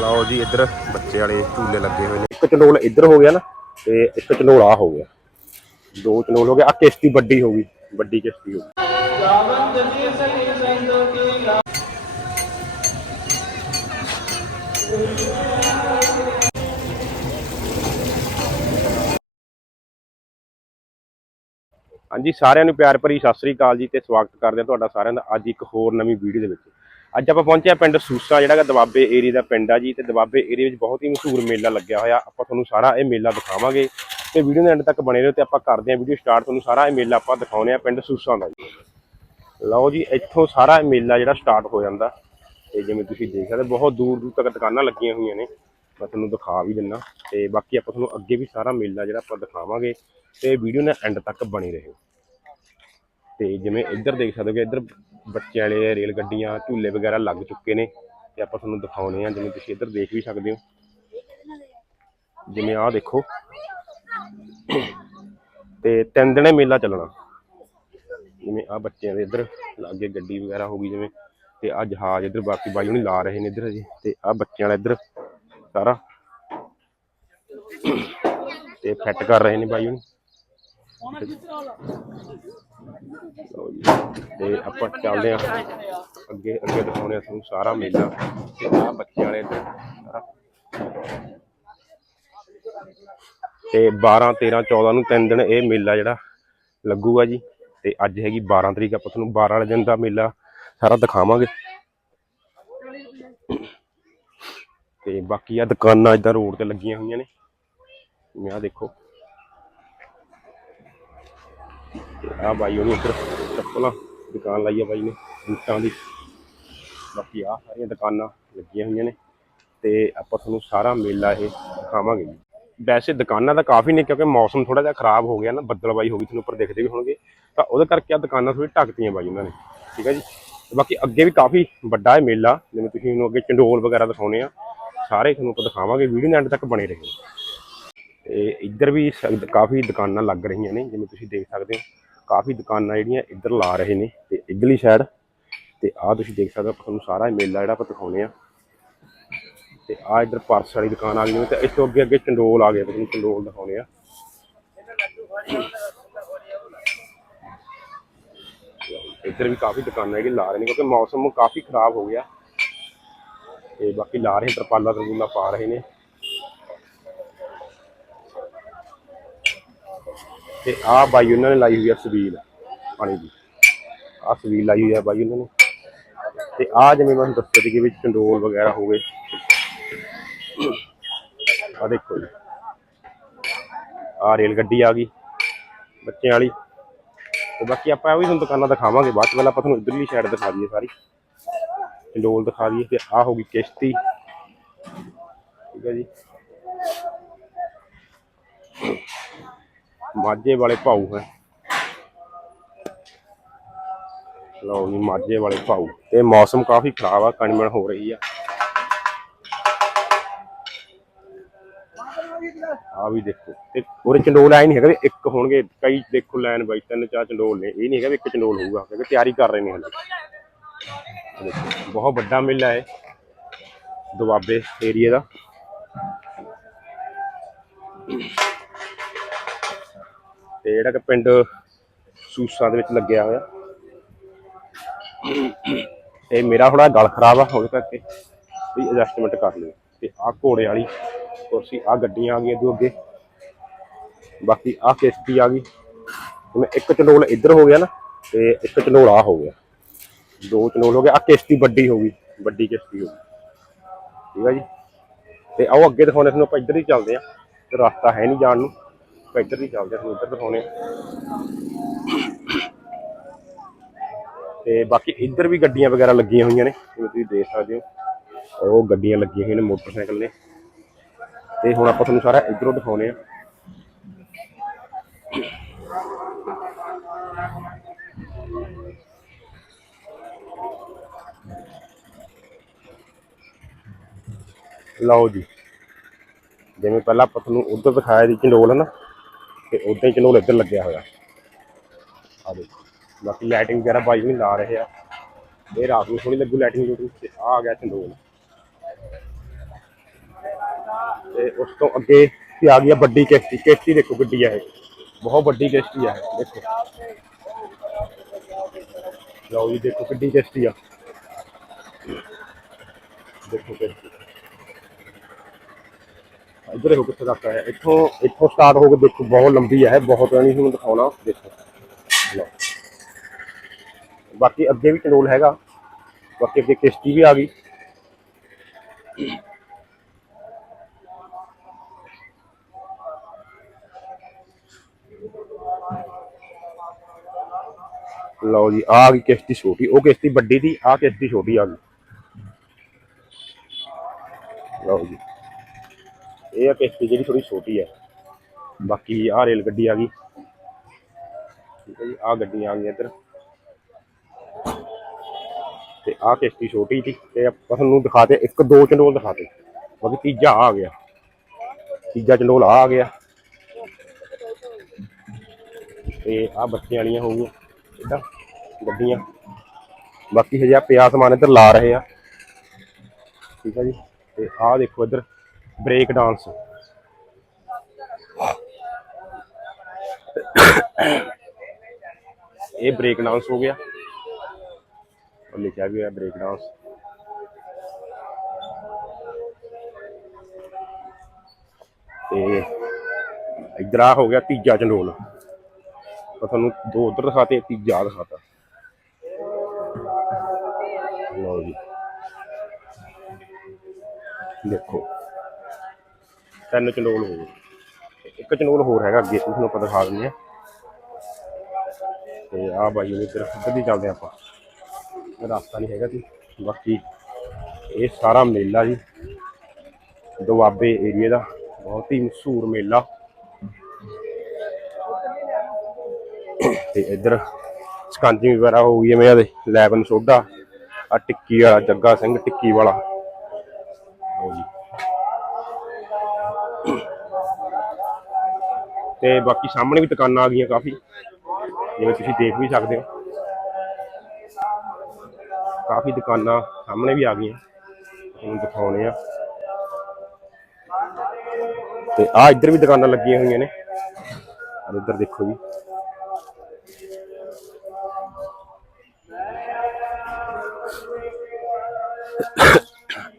ਲਓ ਜੀ ਇੱਧਰ ਬੱਚੇ ਵਾਲੇ ਝੂਲੇ ਲੱਗੇ ਹੋਏ ਨੇ। ਇੱਕ ਚੰਡੋਲ ਇੱਧਰ ਹੋ ਗਿਆ ਨਾ ਤੇ ਇੱਕ ਚੰਡੋਲ ਆ ਹੋ ਗਿਆ। ਦੋ ਚੰਡੋਲ ਹੋ ਗਿਆ ਆ ਕਿਸ਼ਤੀ ਵੱਡੀ ਹੋ ਗਈ। ਵੱਡੀ ਕਿਸ਼ਤੀ ਹੋ ਗਈ। ਹਾਂਜੀ, ਸਾਰਿਆਂ ਨੂੰ ਪਿਆਰ ਭਰੀ ਸਤਿ ਸ੍ਰੀ ਅਕਾਲ ਜੀ ਤੇ ਸਵਾਗਤ ਕਰਦੇ ਹਾਂ ਤੁਹਾਡਾ ਸਾਰਿਆਂ ਦਾ ਅੱਜ ਇੱਕ ਹੋਰ ਨਵੀਂ ਵੀਡੀਓ ਦੇ ਵਿੱਚ। ਅੱਜ ਆਪਾਂ ਪਹੁੰਚੇ ਹਾਂ ਪਿੰਡ ਸੂਸਾ, ਜਿਹੜਾ ਕਿ ਦਬਾਬੇ ਏਰੀਆ ਦਾ ਪਿੰਡ ਆ ਜੀ ਤੇ ਦਬਾਬੇ ਏਰੀਆ ਵਿੱਚ ਬਹੁਤ ਹੀ ਮਸ਼ਹੂਰ ਮੇਲਾ ਲੱਗਿਆ ਹੋਇਆ। ਆਪਾਂ ਤੁਹਾਨੂੰ ਸਾਰਾ ਇਹ ਮੇਲਾ ਦਿਖਾਵਾਂਗੇ ਤੇ ਵੀਡੀਓ ਦੇ ਐਂਡ ਤੱਕ ਬਣੇ ਰਹੋ ਤੇ ਆਪਾਂ ਕਰਦੇ ਹਾਂ ਵੀਡੀਓ ਸਟਾਰਟ। ਤੁਹਾਨੂੰ ਸਾਰਾ ਇਹ ਮੇਲਾ ਆਪਾਂ ਦਿਖਾਉਨੇ ਆ ਪਿੰਡ ਸੂਸਾ ਦਾ ਜੀ। ਲਓ ਜੀ, ਇੱਥੋਂ ਸਾਰਾ ਇਹ ਮੇਲਾ ਜਿਹੜਾ ਸਟਾਰਟ ਹੋ ਜਾਂਦਾ। ਤੇ ਜਿਵੇਂ ਤੁਸੀਂ ਦੇਖ ਸਕਦੇ ਬਹੁਤ ਦੂਰ ਦੂਰ ਤੱਕ ਦੁਕਾਨਾਂ ਲੱਗੀਆਂ ਹੋਈਆਂ ਨੇ। ਮੈਂ ਤੁਹਾਨੂੰ ਦਿਖਾ ਵੀ ਦਿੰਨਾ। ਤੇ ਬਾਕੀ ਆਪਾਂ ਤੁਹਾਨੂੰ ਅੱਗੇ ਵੀ ਸਾਰਾ ਮੇਲਾ ਜਿਹੜਾ ਆਪਾਂ ਦਿਖਾਵਾਂਗੇ ਤੇ ਵੀਡੀਓ ਨਾਲ ਐਂਡ ਤੱਕ ਬਣੀ ਰਹੋ। ਤੇ ਜਿਵੇਂ ਇੱਧਰ ਦੇਖ ਸਕਦੇ ਹੋ ਕਿ ਇੱਧਰ ਬੱਚਿਆਂ ਵਾਲੇ ਰੇਲ ਗੱਡੀਆਂ, ਝੂਲੇ ਵਗੈਰਾ ਲੱਗ ਚੁੱਕੇ ਨੇ ਤੇ ਆਪਾਂ ਤੁਹਾਨੂੰ ਦਿਖਾਉਣੇ ਆ, ਜਿਵੇਂ ਤੁਸੀਂ ਇੱਧਰ ਦੇਖ ਵੀ ਸਕਦੇ ਹੋ। ਜਿਵੇਂ ਆਹ ਦੇਖੋ। ਤੇ ਤਿੰਨ ਦਿਨੇ ਮੇਲਾ ਚੱਲਣਾ। ਜਿਵੇਂ ਆ ਬੱਚਿਆਂ ਦੇ ਇੱਧਰ ਲਾਗੇ ਗੱਡੀ ਵਗੈਰਾ ਹੋ ਗਈ ਜਿਵੇਂ, ਤੇ ਆ ਜਹਾਜ਼ ਇੱਧਰ ਬਾਕੀ ਬਾਈ ਹੁਣੀ ਲਾ ਰਹੇ ਨੇ ਇੱਧਰ ਜੀ ਤੇ ਆ ਬੱਚਿਆਂ ਵਾਲਾ ਇੱਧਰ ਸਾਰਾ ਤੇ ਫਿੱਟ ਕਰ ਰਹੇ ਨੇ ਬਾਈ ਹੁਣੀ। ਲਓ ਜੀ। ਤੇ ਆਪਾਂ ਚੱਲਦੇ ਆ ਅੱਗੇ ਅੱਗੇ ਦਿਖਾਉਣੇ ਆ ਤੁਹਾਨੂੰ ਸਾਰਾ ਮੇਲਾ ਤੇ ਆ ਬੱਚਿਆਂ ਵਾਲੇ ਤੇ 12 13 14 ਨੂੰ ਤਿੰਨ ਦਿਨ ਇਹ ਮੇਲਾ ਜਿਹੜਾ ਲੱਗੂਗਾ ਜੀ। ਤੇ ਅੱਜ ਹੈਗੀ 12 ਤਰੀਕ, ਆਪਾਂ ਤੁਹਾਨੂੰ 12 ਵਾਲੇ ਦਿਨ ਦਾ ਮੇਲਾ ਸਾਰਾ ਦਿਖਾਵਾਂਗੇ। ਤੇ ਬਾਕੀ ਆ ਦੁਕਾਨਾਂ ਇਦਾਂ ਰੋਡ ਤੇ ਲੱਗੀਆਂ ਹੋਈਆਂ ਨੇ। ਮੈਂ ਆ ਦੇਖੋ। ਆ ਬਾਈ ਉਹਨੂੰ ਇੱਧਰ ਚੱਪਲਾਂ ਦੁਕਾਨ ਲਾਈ ਆ ਬਾਈ ਨੇ, ਬੂਟਾਂ ਦੀ। ਬਾਕੀ ਆ ਸਾਰੀਆਂ ਦੁਕਾਨਾਂ ਲੱਗੀਆਂ ਹੋਈਆਂ ਨੇ ਤੇ ਆਪਾਂ ਤੁਹਾਨੂੰ ਸਾਰਾ ਮੇਲਾ ਇਹ ਦਿਖਾਵਾਂਗੇ ਜੀ। ਵੈਸੇ ਦੁਕਾਨਾਂ ਤਾਂ ਕਾਫੀ ਨੇ ਕਿਉਂਕਿ ਮੌਸਮ ਥੋੜਾ ਜਿਹਾ ਖਰਾਬ ਹੋ ਗਿਆ ਨਾ, ਬੱਦਲਬਾਈ ਹੋ ਗਈ ਤੁਹਾਨੂੰ ਉੱਪਰ ਦਿਖਦੇ ਵੀ ਹੋਣਗੇ। ਤਾਂ ਉਹਦੇ ਕਰਕੇ ਆ ਦੁਕਾਨਾਂ ਥੋੜੀ ਢੱਕਤੀਆਂ ਬਾਈ ਉਹਨਾਂ ਨੇ, ਠੀਕ ਹੈ ਜੀ? ਬਾਕੀ ਅੱਗੇ ਵੀ ਕਾਫੀ ਵੱਡਾ ਹੈ ਮੇਲਾ, ਜਿਵੇਂ ਤੁਸੀਂ ਇਹਨੂੰ ਅੱਗੇ ਚੰਡੋਲ ਵਗੈਰਾ ਦਿਖਾਉਣੇ ਆ, ਸਾਰੇ ਤੁਹਾਨੂੰ ਆਪਾਂ ਦਿਖਾਵਾਂਗੇ, ਵੀਡੀਓ ਦੇ ਐਂਡ ਤੱਕ ਬਣੇ ਰਹੋ। ਤੇ ਇੱਧਰ ਵੀ ਸ- ਕਾਫੀ ਦੁਕਾਨਾਂ ਲੱਗ ਰਹੀਆਂ ਨੇ, ਜਿਵੇਂ ਤੁਸੀਂ ਦੇਖ ਸਕਦੇ ਹੋ। ਕਾਫੀ ਦੁਕਾਨਾਂ ਜਿਹੜੀਆਂ ਇੱਧਰ ਲਾ ਰਹੇ ਨੇ ਤੇ ਇੱਧਰਲੀ ਸਾਈਡ ਤੇ ਆਹ ਤੁਸੀਂ ਦੇਖ ਸਕਦੇ ਹੋ ਤੁਹਾਨੂੰ ਸਾਰਾ ਮੇਲਾ ਜਿਹੜਾ ਆਪਾਂ ਦਿਖਾਉਣੇ ਆ। ਤੇ ਆ ਇੱਧਰ ਪਰਸ ਵਾਲੀ ਦੁਕਾਨ ਆ ਗਈ ਜਿਵੇਂ ਤੇ ਇਸ ਤੋਂ ਅੱਗੇ ਅੱਗੇ ਚੰਡੋਲ ਆ ਗਏ ਤੁਹਾਨੂੰ ਚੰਡੋਲ ਦਿਖਾਉਣੇ ਆ। ਇੱਧਰ ਵੀ ਕਾਫੀ ਦੁਕਾਨਾਂ ਜਿਹੜੀ ਲਾ ਰਹੇ ਨੇ, ਕਿਉਂਕਿ ਮੌਸਮ ਕਾਫੀ ਖਰਾਬ ਹੋ ਗਿਆ। ਤੇ ਬਾਕੀ ਲਾ ਰਹੇ ਤਰਪਾਲਾ ਤਰਪੂਲਾ ਪਾ ਰਹੇ ਨੇ। ਤੇ ਆਹ ਬਾਈ ਉਹਨਾਂ ਨੇ ਲਾਈ ਹੋਈ ਆ ਸਵੀਲ, ਪਾਣੀ ਦੀ। ਆਹ ਸਵੀਲ ਲਾਈ ਹੋਈ ਆ ਬਾਈ ਉਹਨਾਂ ਨੇ। ਤੇ ਆਹ ਜਿਵੇਂ ਮੈਂ ਦੱਸਿਆ ਸੀ ਕਿ ਵਿੱਚ ਚੰਡੋਲ ਵਗੈਰਾ ਹੋ ਗਏ ਆ ਦੇਖੋ ਜੀ। ਆਹ ਰੇਲ ਗੱਡੀ ਆ ਗਈ, ਬੱਚਿਆਂ ਵਾਲੀ। ਤੇ ਬਾਕੀ ਆਪਾਂ ਇਹ ਵੀ ਤੁਹਾਨੂੰ ਦੁਕਾਨਾਂ ਦਿਖਾਵਾਂਗੇ, ਬਾਅਦ ਚ ਪਹਿਲਾਂ ਆਪਾਂ ਤੁਹਾਨੂੰ ਇਧਰਲੀ ਸਾਈਡ ਦਿਖਾ ਦਈਏ ਸਾਰੀ। ਚੰਡੋਲ ਦਿਖਾ ਦਈਏ ਤੇ ਆਹ ਹੋ ਗਈ ਕਿਸ਼ਤੀ। ਠੀਕ ਹੈ ਜੀ। ਮਾਝੇ ਵਾਲੇ ਭਾਊ ਹੈ। ਲਓ ਜੀ, ਮਾਝੇ ਵਾਲੇ ਭਾਊ। ਤੇ ਮੌਸਮ ਕਾਫੀ ਖਰਾਬ ਆ ਕਣਮਣ ਹੋ ਰਹੀ ਆ। ਆ ਵੀ ਦੇਖੋ, ਤੇ ਉਹਦੇ ਚੰਡੋਲ ਆਏ ਨਹੀਂ ਹੈਗਾ ਵੀ ਇੱਕ ਹੋਣਗੇ, ਕਈ ਦੇਖੋ ਲਾਈਨ ਬਾਈ, ਤਿੰਨ ਚਾਰ ਚੰਡੋਲ ਨੇ, ਇਹ ਨਹੀਂ ਹੈਗਾ ਵੀ ਇੱਕ ਚੰਡੋਲ ਹੋਊਗਾ, ਕਿਉਂਕਿ ਤਿਆਰੀ ਕਰ ਰਹੇ ਨੇ ਹਲੇ। ਬਹੁਤ ਵੱਡਾ ਮੇਲਾ ਹੈ ਦੁਆਬੇ ਏਰੀਆ ਦਾ। ਤੇ ਜਿਹੜਾ ਕਿ ਪਿੰਡ ਸੂਸਾ ਦੇ ਵਿੱਚ ਲੱਗਿਆ ਹੋਇਆ। ਤੇ ਮੇਰਾ ਥੋੜਾ ਗਲ ਖਰਾਬ ਆ, ਉਹਦੇ ਕਰਕੇ ਵੀ ਐਡਜਸਟਮੈਂਟ ਕਰ ਲਿਓ। ਤੇ ਆਹ ਘੋੜੇ ਵਾਲੀ ਕੁਰਸੀ, ਆਹ ਗੱਡੀਆਂ ਆ ਗਈਆਂ ਦੋ ਅੱਗੇ। ਬਾਕੀ ਆਹ ਕਿਸ਼ਤੀ ਆ ਗਈ। ਜਿਵੇਂ ਇੱਕ ਚੰਡੋਲ ਇੱਧਰ ਹੋ ਗਿਆ ਨਾ, ਤੇ ਇੱਕ ਚੰਡੋਲ ਆ ਹੋ ਗਿਆ। ਦੋ ਚੰਡੋਲ ਹੋ ਗਿਆ ਆਹ ਕਿਸ਼ਤੀ ਵੱਡੀ ਹੋ ਗਈ, ਵੱਡੀ ਕਿਸ਼ਤੀ ਹੋ ਗਈ। ਠੀਕ ਆ ਜੀ? ਤੇ ਆਓ ਅੱਗੇ ਦਿਖਾਉਣੇ ਤੁਹਾਨੂੰ ਆਪਾਂ ਇੱਧਰ ਹੀ ਚੱਲਦੇ ਆ ਤੇ ਰਸਤਾ ਹੈ ਨਹੀਂ ਜਾਣ ਨੂੰ। ਆਪਾਂ ਇੱਧਰ ਦੀ ਚੱਲਦੇ ਆ ਤੁਹਾਨੂੰ ਇੱਧਰ ਦਿਖਾਉਣੇ ਆ। ਤੇ ਬਾਕੀ ਇੱਧਰ ਵੀ ਗੱਡੀਆਂ ਵਗੈਰਾ ਲੱਗੀਆਂ ਹੋਈਆਂ ਨੇ, ਜਿਵੇਂ ਤੁਸੀਂ ਦੇਖ ਸਕਦੇ ਹੋ। ਉਹ ਗੱਡੀਆਂ ਲੱਗੀਆਂ ਹੋਈਆਂ ਨੇ ਮੋਟਰਸਾਈਕਲ ਨੇ ਤੇ ਹੁਣ ਆਪਾਂ ਤੁਹਾਨੂੰ ਸਾਰਾ ਇੱਧਰੋਂ ਦਿਖਾਉਣੇ ਆ। ਲਓ ਜੀ। ਜਿਵੇਂ ਪਹਿਲਾਂ ਆਪਾਂ ਤੁਹਾਨੂੰ ਉਧਰ ਦਿਖਾਇਆ ਸੀ ਚੰਡੋਲ ਹੈ ਨਾ ਤੇ ਉਦਾਂ ਹੀ ਚੰਡੋਲ ਇੱਧਰ ਲੱਗਿਆ ਹੋਇਆ। ਆ ਦੇਖੋ, ਬਾਕੀ ਲਾਈਟਿੰਗ ਵਗੈਰਾ ਬਾਈ ਵੀ ਲਾ ਰਹੇ ਆ। ਇਹ ਰਾਤ ਨੂੰ ਥੋੜੀ ਲੱਗੂ ਲਾਈਟਿੰਗ ਲੂਟਿੰਗ ਤੇ ਆ ਗਿਆ ਚੰਡੋਲ ਤੇ ਉਸ ਤੋਂ ਅੱਗੇ ਵੀ ਆ ਗਈ ਆ ਵੱਡੀ ਕਿਸ਼ਤੀ। ਕਿਸ਼ਤੀ ਦੇਖੋ ਗੱਡੀ ਆ ਇਹ। ਬਹੁਤ ਵੱਡੀ ਕਿਸ਼ਤੀ ਆ ਦੇਖੋ। ਲਓ ਜੀ, ਦੇਖੋ ਕਿੱਡੀ ਕਿਸ਼ਤੀ ਆ। ਦੇਖੋ ਕਿਸ਼ਤੀ। ਇੱਧਰ ਦੇਖੋ ਕਿੱਥੇ ਤੱਕ ਆਇਆ ਇੱਥੋਂ ਇੱਥੋਂ ਸਟਾਰਟ ਹੋ ਕੇ ਦੇਖੋ, ਬਹੁਤ ਲੰਬੀ ਹੈ, ਬਹੁਤ ਨਹੀਂ ਤੁਹਾਨੂੰ ਦਿਖਾਉਣਾ, ਦੇਖੋ। ਲਓ। ਬਾਕੀ ਅੱਗੇ ਵੀ ਕੰਟਰੋਲ ਹੈਗਾ। ਬਾਕੀ ਅੱਗੇ ਕਿਸ਼ਤੀ ਵੀ ਆ ਗਈ। ਲਓ ਜੀ, ਆ ਗਈ ਕਿਸ਼ਤੀ ਛੋਟੀ। ਉਹ ਕਿਸ਼ਤੀ ਵੱਡੀ ਦੀ ਆ ਕਿਸ਼ਤੀ ਛੋਟੀ ਆ ਗਈ। ਲਓ ਜੀ। ਇਹ ਆ ਕਿਸ਼ਤੀ ਜਿਹੜੀ ਥੋੜੀ ਛੋਟੀ ਹੈ ਬਾਕੀ ਆ ਰੇਲ ਗੱਡੀ ਆ ਗਈ। ਠੀਕ ਹੈ ਜੀ ਆ ਗੱਡੀਆਂ ਆ ਗਈਆਂ ਇੱਧਰ। ਤੇ ਆ ਕਿਸ਼ਤੀ ਛੋਟੀ ਸੀ ਤੇ ਆਪਾਂ ਤੁਹਾਨੂੰ ਦਿਖਾਤੇ, ਇੱਕ ਦੋ ਚੰਡੋਲ ਦਿਖਾਤੇ। ਬਾਕੀ ਤੀਜਾ ਆ ਗਿਆ। ਤੀਜਾ ਚੰਡੋਲ ਆ ਗਿਆ। ਤੇ ਆ ਬੱਚਿਆਂ ਵਾਲੀਆਂ ਹੋ ਹੋਊਗੀਆਂ ਇਦਾਂ ਗੱਡੀਆਂ। ਬਾਕੀ ਹਜੇ ਆ ਪਿਆ ਸਮਾਨ ਇੱਧਰ ਲਾ ਰਹੇ ਆ। ਠੀਕ ਹੈ ਜੀ, ਤੇ ਆਹ ਦੇਖੋ ਇੱਧਰ। ਬ੍ਰੇਕ ਡਾਂਸ ਇਹ ਬ੍ਰੇਕ ਡਾਂਸ ਹੋ ਗਿਆ और लिखा भी है ब्रेक डांस ਤੇ ਇਧਰ ਆ ਹੋ ਗਿਆ ਤੀਜਾ ਚੰਡੋਲ ਤਾਂ ਤੁਹਾਨੂੰ ਦੋ ਉਧਰ ਦਿਖਾਤੇ ਤੀਜਾ ਆਹ ਦਿਖਾਤਾ ਲਓ ਜੀ ਦੇਖੋ ਤਿੰਨ ਚੰਡੋਲ ਹੋ ਗਏ। ਇੱਕ ਚੰਡੋਲ ਹੋਰ ਹੈਗਾ ਅੱਗੇ ਤੁਹਾਨੂੰ ਆਪਾਂ ਦਿਖਾ ਦਿੰਦੇ ਆ ਤੇ ਆ ਬਾਈ ਨੇ ਇੱਧਰ ਇੱਧਰ ਦੀ ਚੱਲਦੇ ਆਪਾਂ। ਰਸਤਾ ਨਹੀਂ ਹੈਗਾ ਜੀ। ਬਾਕੀ ਇਹ ਸਾਰਾ ਮੇਲਾ ਜੀ। ਦੁਆਬੇ ਏਰੀਆ ਦਾ, ਬਹੁਤ ਹੀ ਮਸ਼ਹੂਰ ਮੇਲਾ। ਤੇ ਇੱਧਰ ਸਕਾਂਜੀ ਵਗੈਰਾ ਹੋ ਗਈ ਐਵੇਂ ਆਦੇ ਲੈਬਨ ਸੋਡਾ ਆ ਟਿੱਕੀ ਵਾਲਾ, ਜੱਗਾ ਸਿੰਘ ਟਿੱਕੀ ਵਾਲਾ। ਤੇ ਬਾਕੀ ਸਾਹਮਣੇ ਵੀ ਦੁਕਾਨਾਂ ਆ ਗਈਆਂ ਕਾਫੀ, ਜਿਵੇਂ ਤੁਸੀਂ ਦੇਖ ਵੀ ਸਕਦੇ ਹੋ। ਕਾਫੀ ਦੁਕਾਨਾਂ ਸਾਹਮਣੇ ਵੀ ਆ ਗਈਆਂ, ਤੁਹਾਨੂੰ ਦਿਖਾਉਣੇ ਆ। ਤੇ ਆ ਇੱਧਰ ਵੀ ਦੁਕਾਨਾਂ ਲੱਗੀਆਂ ਹੋਈਆਂ ਨੇ ਆ ਇੱਧਰ ਦੇਖੋ ਜੀ।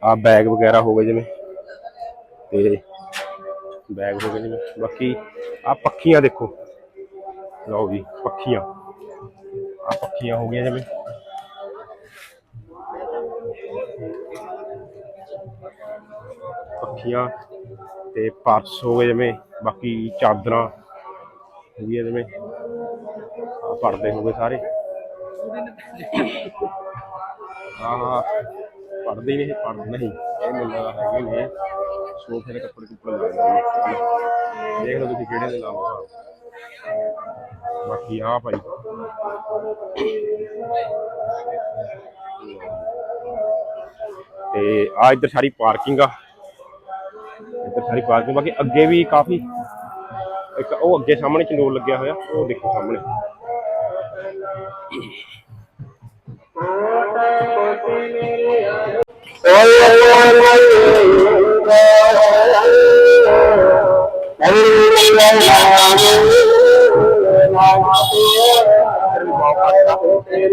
ਆ ਬੈਗ ਵਗੈਰਾ ਹੋ ਗਏ ਜਿਵੇਂ, ਤੇ ਬੈਗ ਹੋ ਗਏ ਜਿਵੇਂ, ਬਾਕੀ ਆ ਪੱਖੀਆਂ ਦੇਖੋ। ਲਓ ਜੀ, ਪੱਖੀਆਂ। ਆ ਪੱਖੀਆਂ ਹੋ ਗਈਆਂ ਜਿਵੇਂ। ਪੱਖੀਆਂ ਤੇ ਪਰਸ ਹੋ ਗਏ ਜਿਵੇਂ, ਬਾਕੀ ਚਾਦਰਾਂ ਹੋ ਗਈਆਂ ਜਿਵੇਂ। ਆ ਪਰਦੇ ਹੋ ਗਏ ਸਾਰੇ। ਆਹ ਪਰਦੇ ਹੀ ਨਹੀਂ, ਪਰਦੇ ਨਹੀਂ। ਇਹ ਮੈਨੂੰ ਹੈਗੇ ਨੇ। ਸੋਫੇ ਦੇ ਕੱਪੜੇ ਕੁੱਪੜੇ ਲੱਗਦੇ ਨੇ ਦੇਖ ਲਓ ਤੁਸੀਂ ਕਿਹੜੇ ਦੇ ਲਾਵਾ ਬਾਕੀ ਆ ਭਾਈ ਤੇ ਆ ਇੱਧਰ ਸਾਰੀ ਪਾਰਕਿੰਗ ਆ ਇੱਧਰ ਸਾਰੀ ਪਾਰਕਿੰਗ ਬਾਕੀ ਅੱਗੇ ਵੀ ਕਾਫੀ ਇੱਕ ਉਹ ਅੱਗੇ ਸਾਹਮਣੇ ਚੰਡੋਲ ਲੱਗਿਆ ਹੋਇਆ ਉਹ ਦੇਖੋ ਸਾਹਮਣੇ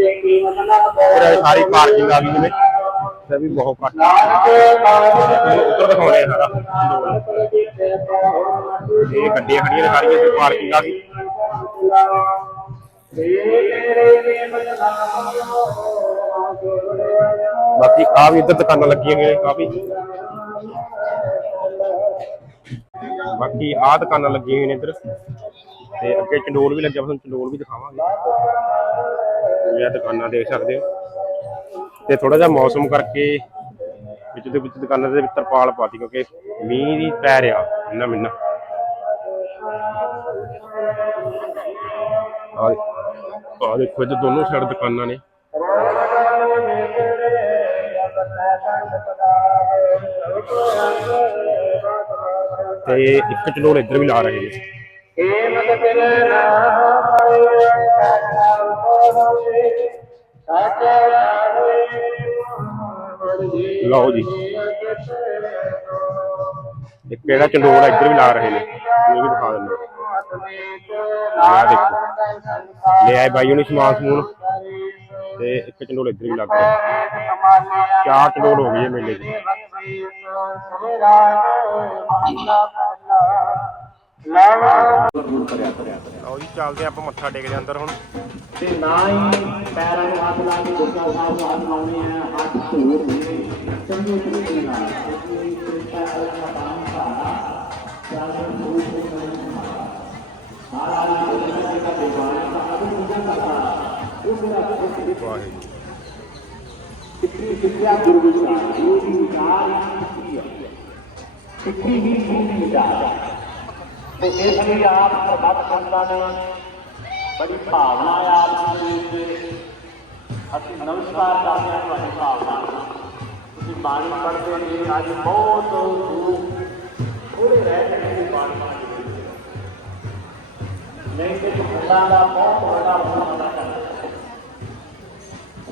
ਇੱਧਰ ਸਾਰੀ ਪਾਰਕਿੰਗ ਆ ਗਈ ਜਿਵੇਂ ਤੇ ਵੀ ਬਹੁਤ ਘੱਟ ਉੱਧਰ ਦਿਖਾਉਣੇ ਸਾਰਾ। ਇਹ ਗੱਡੀਆਂ ਖੜੀਆਂ ਨੇ ਸਾਰੀਆਂ ਤੇ ਪਾਰਕਿੰਗ ਆ ਗਈ। ਬਾਕੀ ਆ ਵੀ ਇੱਧਰ ਦੁਕਾਨਾਂ ਲੱਗੀਆਂ ਹੋਈਆਂ ਨੇ ਕਾਫੀ। ਬਾਕੀ ਆਹ ਦੁਕਾਨਾਂ ਲੱਗੀਆਂ ਹੋਈਆਂ ਨੇ ਇੱਧਰ। ਤੇ ਅੱਗੇ ਚੰਡੋਲ ਵੀ ਲੱਗਿਆ ਤੁਹਾਨੂੰ ਚੰਡੋਲ ਵੀ ਦਿਖਾਵਾਂਗੇ। ਇਹ ਦੁਕਾਨਾਂ ਦੇਖ ਸਕਦੇ ਹੋ। ਤੇ ਥੋੜਾ ਜਿਹਾ ਮੌਸਮ ਕਰਕੇ ਵਿੱਚ ਦੇ ਵਿੱਚ ਦੁਕਾਨਾਂ ਦੇ ਵਿੱਚ ਤਰਪਾਲ ਪਾਤੀ ਕਿਉਂਕਿ ਮੀਂਹ ਦੀ ਪੈ ਰਿਹਾ, ਇੰਨਾ ਮਿੰਨਾ। ਆ ਦੇਖੋ ਇੱਧਰ ਦੋਨੋਂ ਸਾਈਡ ਦੁਕਾਨਾਂ ਨੇ। ਤੇ ਇੱਕ ਚਲੋਰ ਇੱਧਰ ਵੀ ਲਾ ਰਹੇ ਨੇ। ਲਓ ਜੀ। ਇੱਕ ਕਿਹੜਾ ਚੰਡੋਲ ਇੱਧਰ ਵੀ ਲਾ ਰਹੇ ਨੇ। ਇਹ ਵੀ ਦਿਖਾ ਦਿੰਦੇ ਆ। ਦੇਖੋ। ਲੈ ਆਏ ਬਾਈ ਉਹਨੇ ਸਮਾਨ ਸਮੂਨ। ਤੇ ਇੱਕ ਚੰਡੋਲ ਇੱਧਰ ਵੀ ਲੱਗ ਗਿਆ। ਚਾਰ ਚੰਡੋਲ ਹੋ ਗਏ ਹੈ ਮੇਲੇ 'ਚ ਲਓ ਜੀ ਚੱਲਦੇ ਆਪਾਂ ਮੱਥਾ ਟੇਕਦੇ ਅੰਦਰ ਹੁਣ। ਤੇ ਨਾ ਹੀ ਪੈਰਾਂ ਨੂੰ ਹੱਥ ਲਾ ਕੇ ਗੁਰਦਾ ਸਾਹਿਬ ਨੂੰ ਹੱਥ ਲਾਉਣੇ ਆ ਹੱਥ ਧੂੜ ਹੋਣੇ ਚੰਗੇ ਤਰੀਕੇ ਨਾਲ। ਜੀ ਵਾਹਿਗੁਰੂ ਸਿੱਖੀ ਸਿੱਖਿਆ ਗੁਰੂ ਵਿਚਾਰ ਗੁਰੂ ਦੀ ਵਿਚਾਰ ਸਿੱਖੀ ਹੈ ਸਿੱਖੀ ਹੀ ਗੁਰੂ ਦੀ ਤੇ ਇਸ ਲਈ ਆਪ ਪ੍ਰਭਾਤ ਸੰਤਾਂ ਨੇ, ਬੜੀ ਭਾਵਨਾ ਹੈ ਆਪ ਜੀ ਦੇ ਅਸੀਂ ਨਮਸਕਾਰ ਕਰਦੇ ਹਾਂ ਤੁਹਾਡੀ ਭਾਵਨਾ ਤੁਸੀਂ ਬਾਣੀ ਪੜ੍ਹਦੇ ਨੇ, ਅੱਜ ਬਹੁਤ ਦੂਰ ਥੋੜੇ ਰਹਿ ਗਏ ਨੇ ਬਾਣੀ ਨਹੀਂ ਤੇ ਗੁਰਦਾਂ ਦਾ ਬਹੁਤ ਵੱਡਾ ਹੋਣਾ ਪਤਾ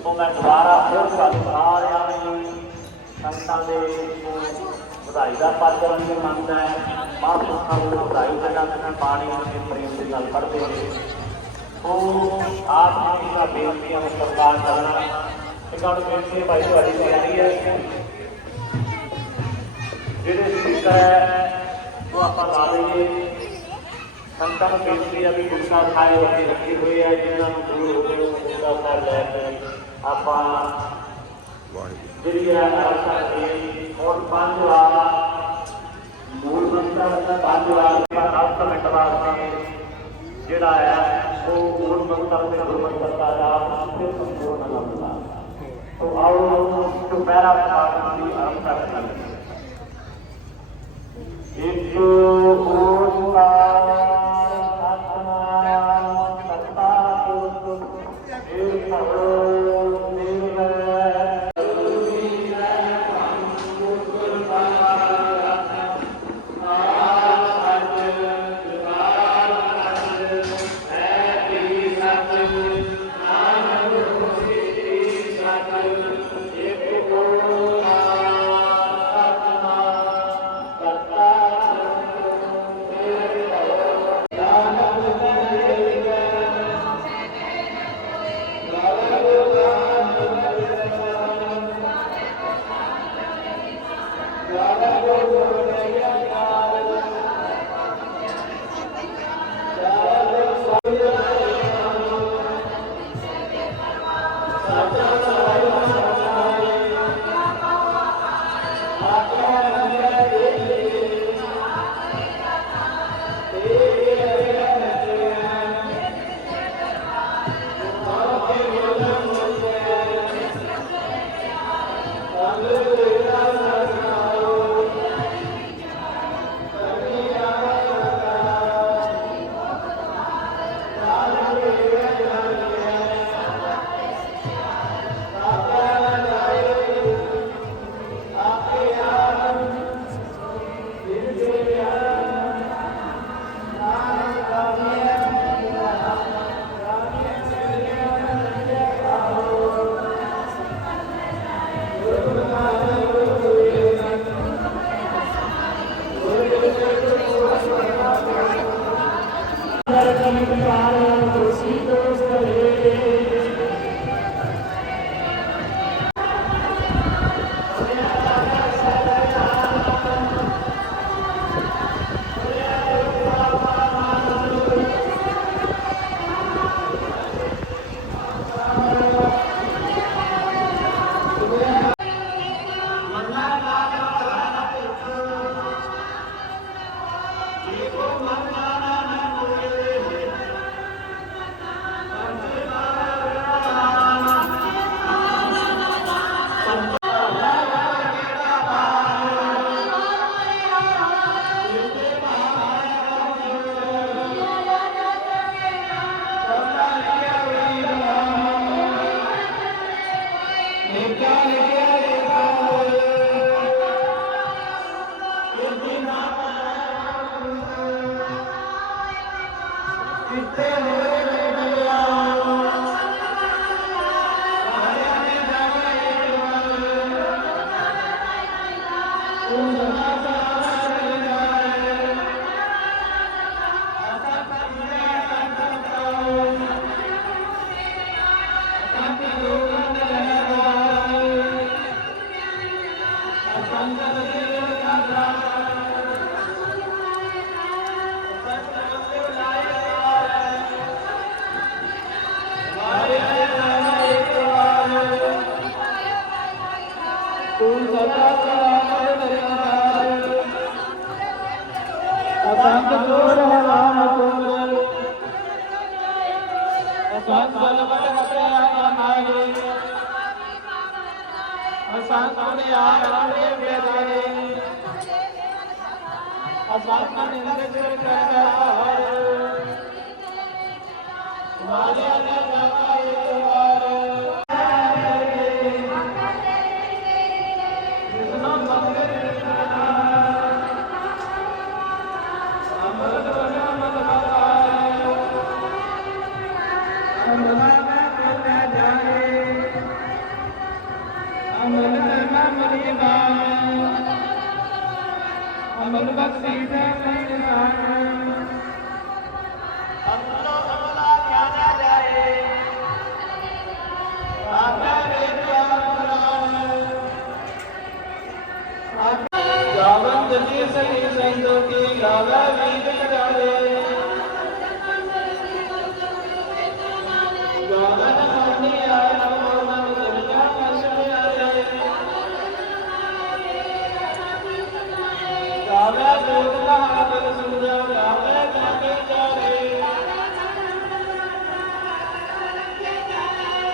ਉਹ ਮੈਂ ਦੁਬਾਰਾ ਫਿਰ ਤੁਹਾਨੂੰ ਸਾਰਿਆਂ ਨੂੰ ਸੰਤਾਂ ਦੇ ਵਧਾਈ ਦਾ ਪਾਤਰ ਵੀ ਮੰਨਦਾ ਹੈ। ਮਹਾਂਪੁਰਖਾਂ ਨੂੰ ਵਧਾਈ ਦੇਣਾ ਕਿ ਬਾਣੀ ਨੂੰ ਪ੍ਰੇਮ ਦੇ ਨਾਲ ਪੜ੍ਹਦੇ ਨੇ। ਉਹ ਆਪ ਜੀ ਦਾ ਬੇਨਤੀਆਂ ਨੂੰ ਸਤਿਕਾਰ ਕਰਨਾ। ਇਹ ਗੱਲ ਬੇਨਤੀ ਹੈ ਭਾਈ ਤੁਹਾਡੀ ਤਿਆਰੀ ਹੈ ਜਿਹੜੇ ਸਪੀਕਰ ਹੈ ਉਹ ਆਪਾਂ ਲਾ ਲਈਏ। ਸੰਤਾਂ ਨੂੰ ਬੇਨਤੀ ਹੈ ਵੀ ਗੁਰਸਾ ਖਾਏ ਹੋਏ ਰੱਖੇ ਹੋਏ ਆ ਜਿਨ੍ਹਾਂ ਨੂੰ ਦੂਰ ਹੋ ਗਏ ਉਹ ਗੁਰਸਾ ਸਾਹਿਬ ਲੈ ਕੇ ਆਪਾਂ ਵਾਹਿਗੁਰੂ। ਜਿਹੜੀ ਹੈ ਅਰਥਾ ਦੀ ਔਰ ਪੰਜ ਵਾਰ ਮੂਲ ਮੰਤਰ ਦਾ ਪੰਜ ਵਾਰ ਦਾ 10 ਮਿੰਟ ਵਾਸਤੇ ਜਿਹੜਾ ਹੈ ਉਹ ਮੂਲ ਮੰਤਰ ਤੇ ਗੁਰੂ ਮੰਤਰ ਦਾ ਜਾਪ ਫਿਰ ਸੰਪੂਰਨ ਲੰਬਾ ਤੋ ਆਓ ਚੁਪਹਿਰਾ ਸਾਹਿਬ ਦੀ ਆਰੰਭ ਕਰਦੇ ਹਾਂ ਇੱਕ ਓੰਕਾਰ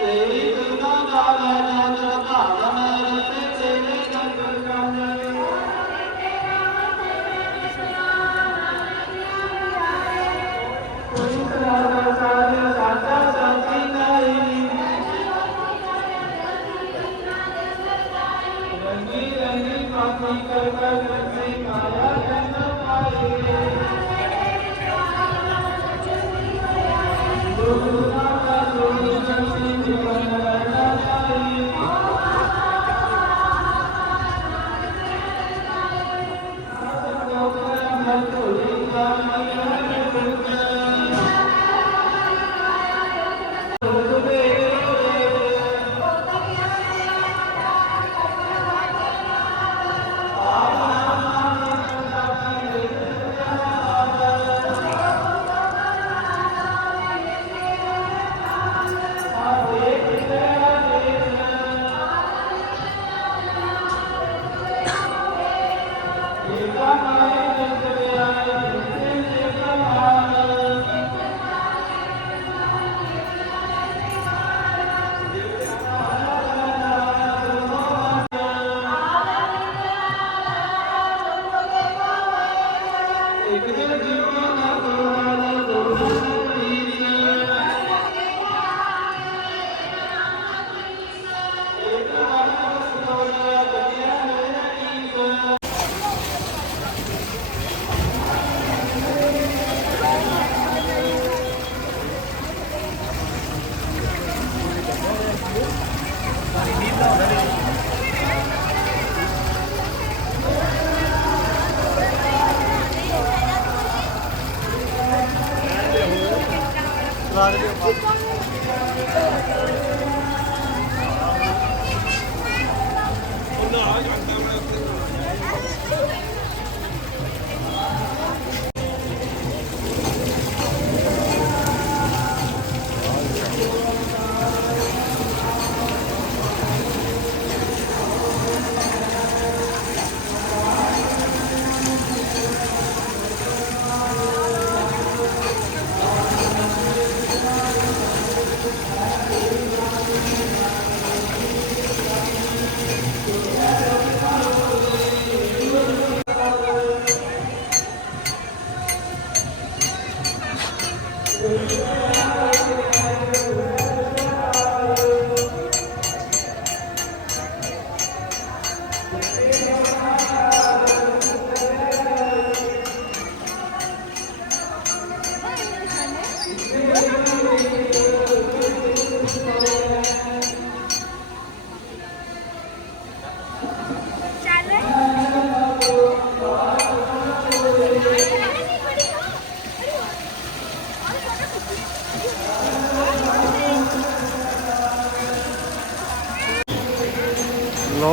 Ey kırdan ağlayan adam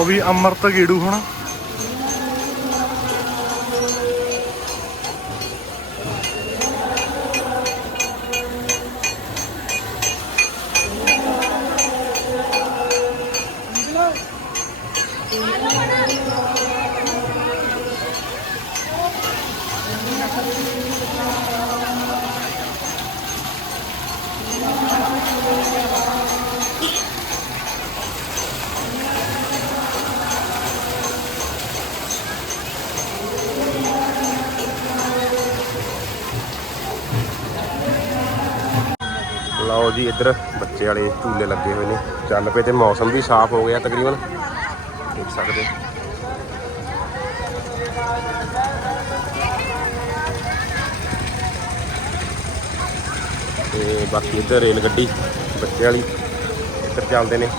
ਲੋ ਵੀ ਅਮਰਤ ਗੇੜੂ ਹੁਣ। ਜੀ, ਇੱਧਰ ਬੱਚੇ ਵਾਲੇ ਝੂਲੇ ਲੱਗੇ ਹੋਏ ਨੇ। ਚੱਲ ਪਏ ਤੇ ਮੌਸਮ ਵੀ ਸਾਫ਼ ਹੋ ਗਿਆ ਤਕਰੀਬਨ। ਦੇਖ ਸਕਦੇ ਤੇ ਬਾਕੀ ਇੱਧਰ ਰੇਲ ਗੱਡੀ, ਬੱਚੇ ਵਾਲੀ ਇੱਧਰ ਚੱਲਦੇ ਨੇ।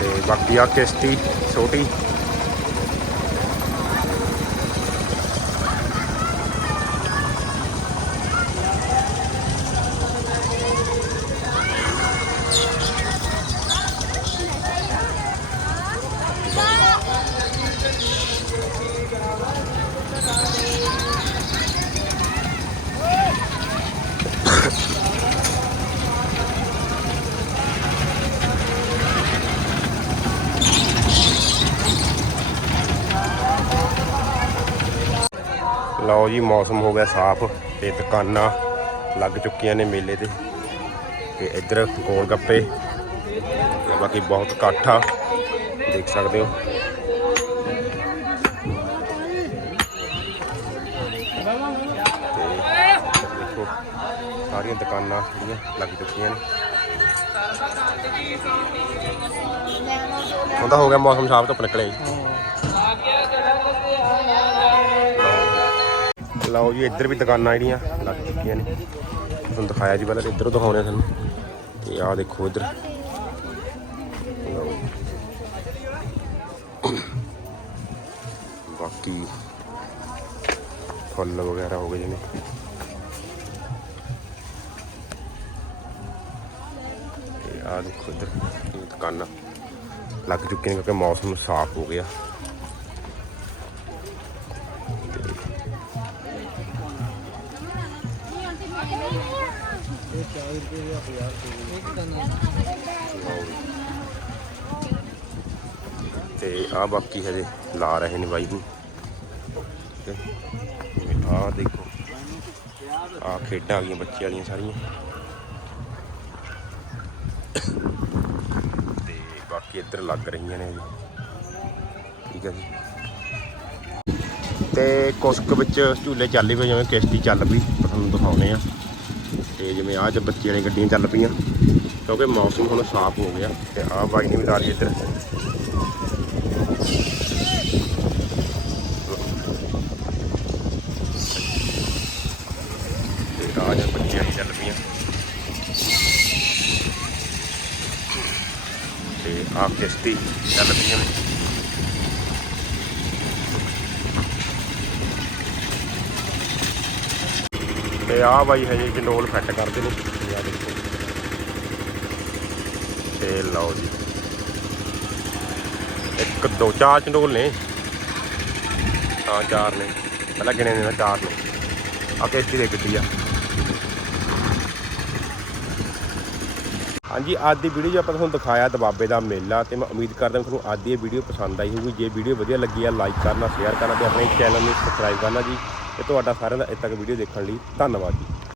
ਤੇ ਬਾਕੀ ਆ ਕਿਸ਼ਤੀ ਛੋਟੀ ਜੀ ਮੌਸਮ ਹੋ ਗਿਆ ਸਾਫ਼ ਤੇ ਦੁਕਾਨਾਂ ਲੱਗ ਚੁੱਕੀਆਂ ਨੇ ਮੇਲੇ ਤੇ। ਤੇ ਇੱਧਰ ਗੋਲ ਗੱਪੇ ਤੇ ਬਾਕੀ ਬਹੁਤ ਇਕੱਠ ਆ, ਦੇਖ ਸਕਦੇ ਹੋ। ਤੇ ਦੇਖੋ, ਸਾਰੀਆਂ ਦੁਕਾਨਾਂ ਜਿਹੜੀਆਂ ਲੱਗ ਚੁੱਕੀਆਂ ਨੇ। ਹੁਣ ਹੋ ਗਿਆ ਮੌਸਮ ਸਾਫ਼ ਧੁੱਪ ਨਿਕਲੇ। ਲਓ ਜੀ, ਇੱਧਰ ਵੀ ਦੁਕਾਨਾਂ ਜਿਹੜੀਆਂ ਲੱਗ ਚੁੱਕੀਆਂ ਨੇ। ਤੁਹਾਨੂੰ ਦਿਖਾਇਆ ਜੀ ਪਹਿਲਾਂ ਤੇ ਇੱਧਰੋਂ ਦਿਖਾਉਣੇ ਤੁਹਾਨੂੰ। ਤੇ ਆਹ ਦੇਖੋ ਇੱਧਰ। ਬਾਕੀ ਫੁੱਲ ਵਗੈਰਾ ਹੋ ਗਏ ਜਿਵੇਂ। ਤੇ ਆਹ ਦੇਖੋ ਇੱਧਰ ਦੁਕਾਨਾਂ ਲੱਗ ਚੁੱਕੀਆਂ ਨੇ ਕਿਉਂਕਿ ਮੌਸਮ ਸਾਫ਼ ਹੋ ਗਿਆ। ਤੇ ਆ ਬਾਕੀ ਹਜੇ ਲਾ ਰਹੇ ਨੇ ਬਾਈ ਨੂੰ ਆ ਦੇਖੋ ਆ ਖੇਡਾਂ ਆ ਗਈਆਂ ਬੱਚੇ ਵਾਲੀਆਂ ਸਾਰੀਆਂ। ਤੇ ਬਾਕੀ ਇੱਧਰ ਲੱਗ ਰਹੀਆਂ ਨੇ ਠੀਕ ਹੈ ਜੀ। ਤੇ ਕੁਸਕ ਵਿੱਚ ਝੂਲੇ ਚੱਲ ਪਏ, ਜਿਵੇਂ ਕਿਸ਼ਤੀ ਚੱਲ ਪਈ ਤੁਹਾਨੂੰ ਦਿਖਾਉਨੇ ਆ। ਤੇ ਜਿਵੇਂ ਆਹ ਚ ਬੱਚੇ ਵਾਲੀਆਂ ਗੱਡੀਆਂ ਚੱਲ ਪਈਆਂ, ਕਿਉਂਕਿ ਮੌਸਮ ਹੁਣ ਸਾਫ਼ ਹੋ ਗਿਆ, ਤੇ ਆਹ ਬਾਈ ਨੇ ਵੀ ਲਾ ਲਈ ਇੱਧਰ ਤੇ ਆਹ ਜਾਂ ਬੱਚੇ ਵਾਲੀ ਚੱਲ ਪਈਆਂ ਤੇ ਆਹ ਕਿਸ਼ਤੀ ਚੱਲ ਪਈਆਂ ਨੇ ਤੇ ਆਹ ਬਾਈ ਹਜੇ ਜਨੋਲ ਫਿੱਟ ਕਰਦੇ ਨੇ। ਤੇ ਦੇਖੋ। ਤੇ ਲਓ ਜੀ। ਇੱਕ, ਦੋ, ਚਾਰ ਚੰਡੋਲ ਨੇ। ਹਾਂ, ਚਾਰ ਨੇ। ਪਹਿਲਾਂ ਗਿਣੇ ਨੇ ਚਾਰ ਨੇ। ਆ ਕਿਸ਼ਤੀ ਦੇ ਗੱਡੀ ਆ। ਹਾਂਜੀ, ਅੱਜ ਦੀ ਵੀਡੀਓ 'ਚ ਆਪਾਂ ਤੁਹਾਨੂੰ ਦਿਖਾਇਆ ਦਬਾਬੇ ਦਾ ਮੇਲਾ ਤੇ ਮੈਂ ਉਮੀਦ ਕਰਦਾ ਤੁਹਾਨੂੰ ਅੱਜ ਦੀ ਇਹ ਵੀਡੀਓ ਪਸੰਦ ਆਈ ਹੋਊਗੀ। ਜੇ ਵੀਡੀਓ ਵਧੀਆ ਲੱਗੀ ਆ ਲਾਈਕ ਕਰਨਾ ਸ਼ੇਅਰ ਕਰਨਾ ਤੇ ਆਪਣੇ ਚੈਨਲ ਨੂੰ ਸਬਸਕ੍ਰਾਈਬ ਕਰਨਾ ਜੀ। ਤੇ ਤੁਹਾਡਾ ਸਾਰਿਆਂ ਦਾ ਇੱਥੇ ਤੱਕ ਵੀਡੀਓ ਦੇਖਣ ਲਈ ਧੰਨਵਾਦ ਜੀ।